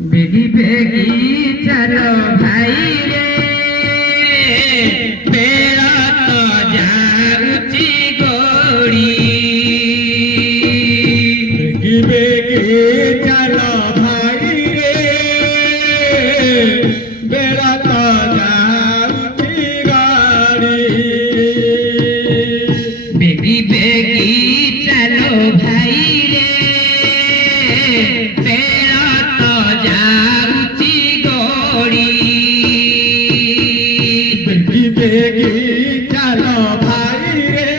baggy baggy চলো ভাই রে বেড়া তো যাচ্ছি গড়ি বেগি বেগি চলো ভাই রে বেড়া তো যাচ্ছি গাড়ি বেগি বেগি চলো ভাই রে বেড়া তো যাচ্ছি গড়ি বেগি বেগি চলো ভাই রে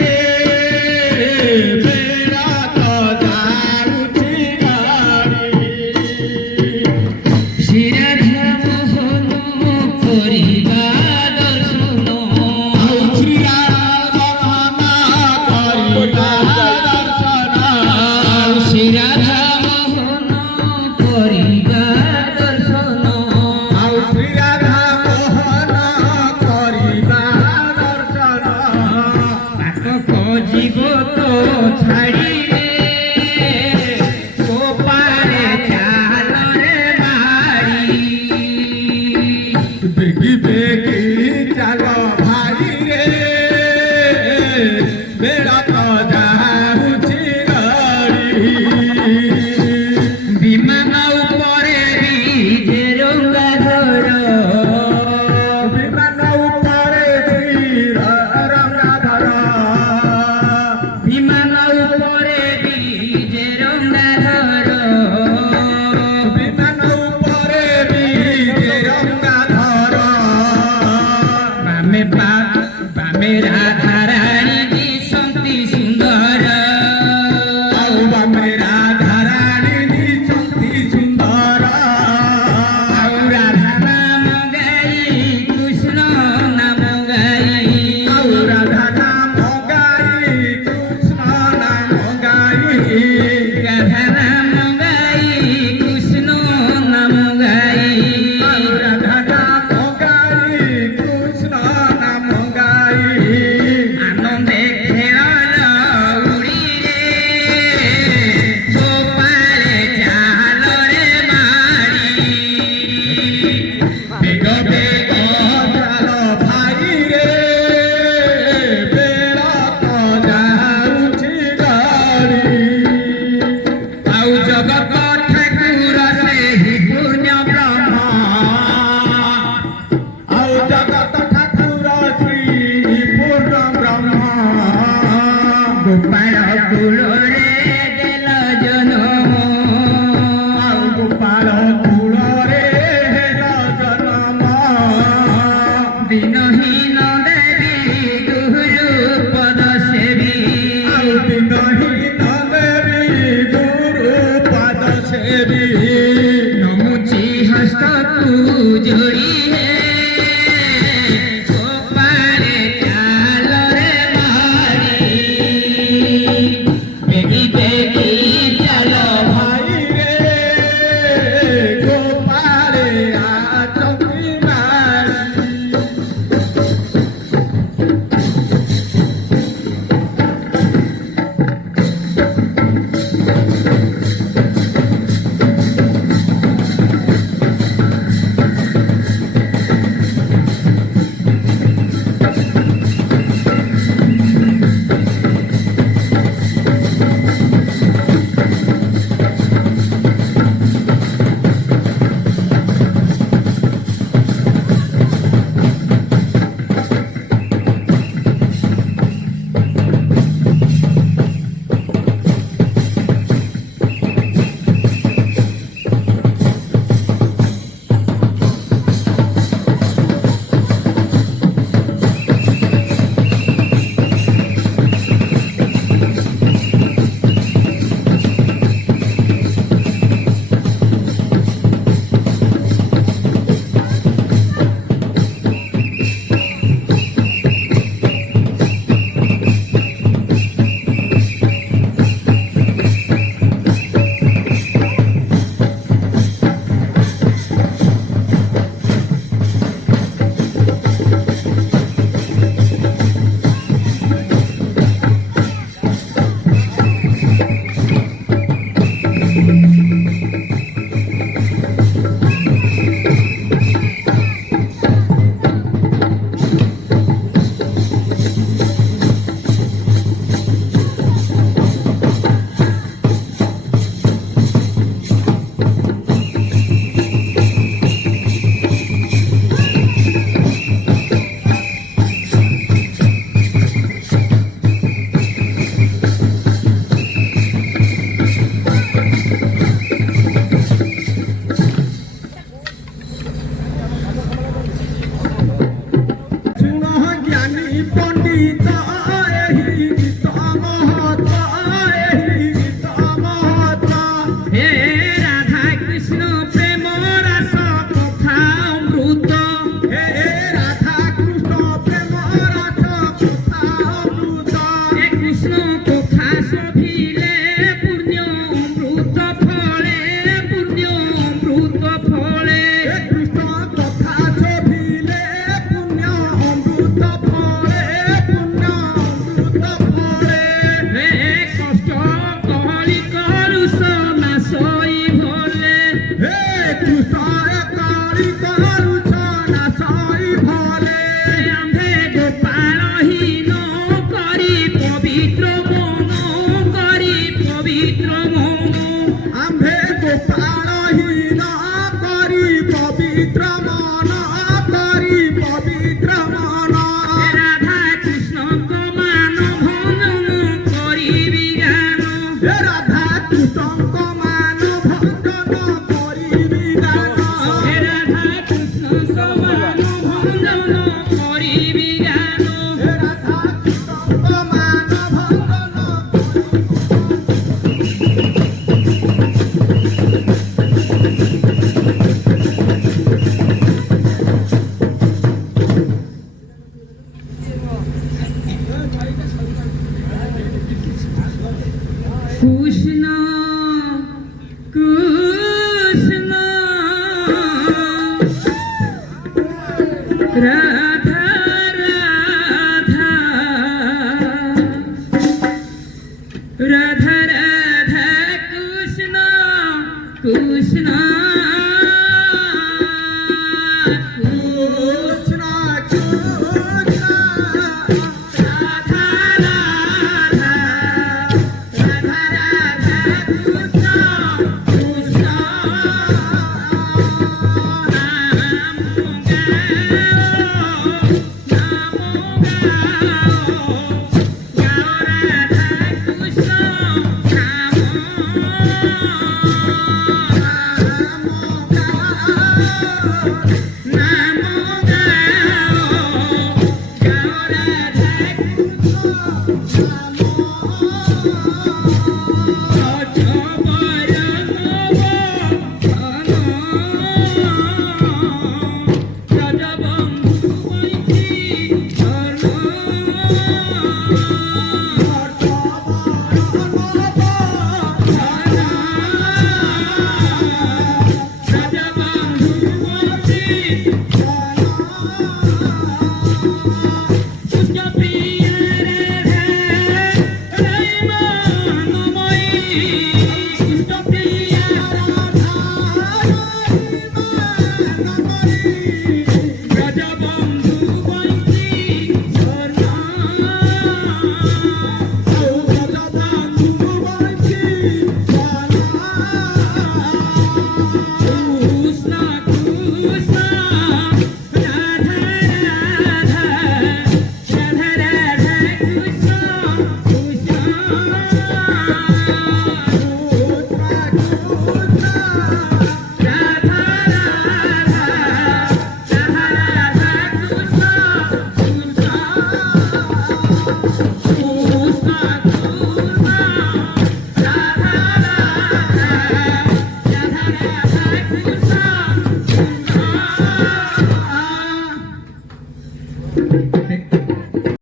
বেড়া তো যাচ্ছি গাড়ি শ্রীরাধা মোহন করিবা দর্শন শ্রীরাধা মোহন করিবা দর্শন পাপ জীব তো ছাড়িবে গোপালে চালরে মারি বেগি বেগি চলো ভাই রে বেড়া তো যাচ্ছি গাড়ি বিমান উপরে বীজের গাধর বিমান উপরে রঙ্গাধর বিমান উপরে বীজের গাধর বিমান উপরে রঙ্গাধর বামে রাধা রানী দিশন্তি সুন্দর ଆଉ ବାମେ ରାଧାରାଣୀ ଦିଶନ୍ତି ସୁନ୍ଦର ଆଉ ରାଧା ନାମ ଗାଇ କୃଷ୍ଣ ନାମ ଗାଇ ଆଉ ରାଧା ନାମ ଗାଇ କୃଷ୍ଣ ନାମ ଗାଇ ରାଧା ନାମ ଗାଇ କୃଷ୍ଣ ନାମ ଗାଇ ଆଉ ରାଧା ନାମ ଗାଇ କୃଷ୍ଣ ନାମ ଗାଇ ଆନନ୍ଦେ ଖେଳଲ ଉଡ଼ିରେ ଗୋପାଳେ ଚାଲରେ ମାଡ଼ି ବେଗ ବେଗ ଚାଲ ଭାଇ ରେ ବେଳ ତ ଯାଉଛି ଗାଡ଼ି ଆଉ ଜଗତ ଠାକୁର ସେହି ପୁଣ୍ୟ ବ୍ରହ୍ମ ଆଉ ଜଗତ ଠାକୁର ଶ୍ରୀ ପୂର୍ଣ୍ଣ ବ୍ରହ୍ମ ଗୋପାଳ କୂଳରେ ଦେଲ ଜନମ ଆଉ ଗୋପାଳ କୂଳରେ ହେଲ ଜନମ ଦିନହୀନ ଦେବୀ ଗୁରୁ ପଦ ସେବୀ ଆଉ ଦିନହୀନ ଦେବୀ ଗୁରୁ ପାଦ ସେବୀ ନମୁଚି ହସ୍ତ ତୁ ଯୋଡ଼ିଲେ ଗୋପାଳେ ଚାଲରେ ମାଡ଼ି ବେଗି ବେଗି ଚାଲ ଭାଇ ରେ ଗୋପାଳେ ଆଚନ୍ତି ମାରି মন করি পবিত্র মন রাধা কৃষ্ণଙ୍କ ମାନବ ଭଞ୍ଜନ କରିବି ଗାନ রাধা কৃষ্ণଙ୍କ মান ভঞ্জন করিবি গান রাধা কৃষ্ণଙ୍କ ମାନବ ଭଞ୍ଜନ କରିବି ଗାନ রাধা কৃষ্ণଙ୍କ মান ভঞ্জন কৃষ্ণ কৃষ্ণ রাধা রাধা রাধা রাধা কৃষ্ণ কৃষ্ণ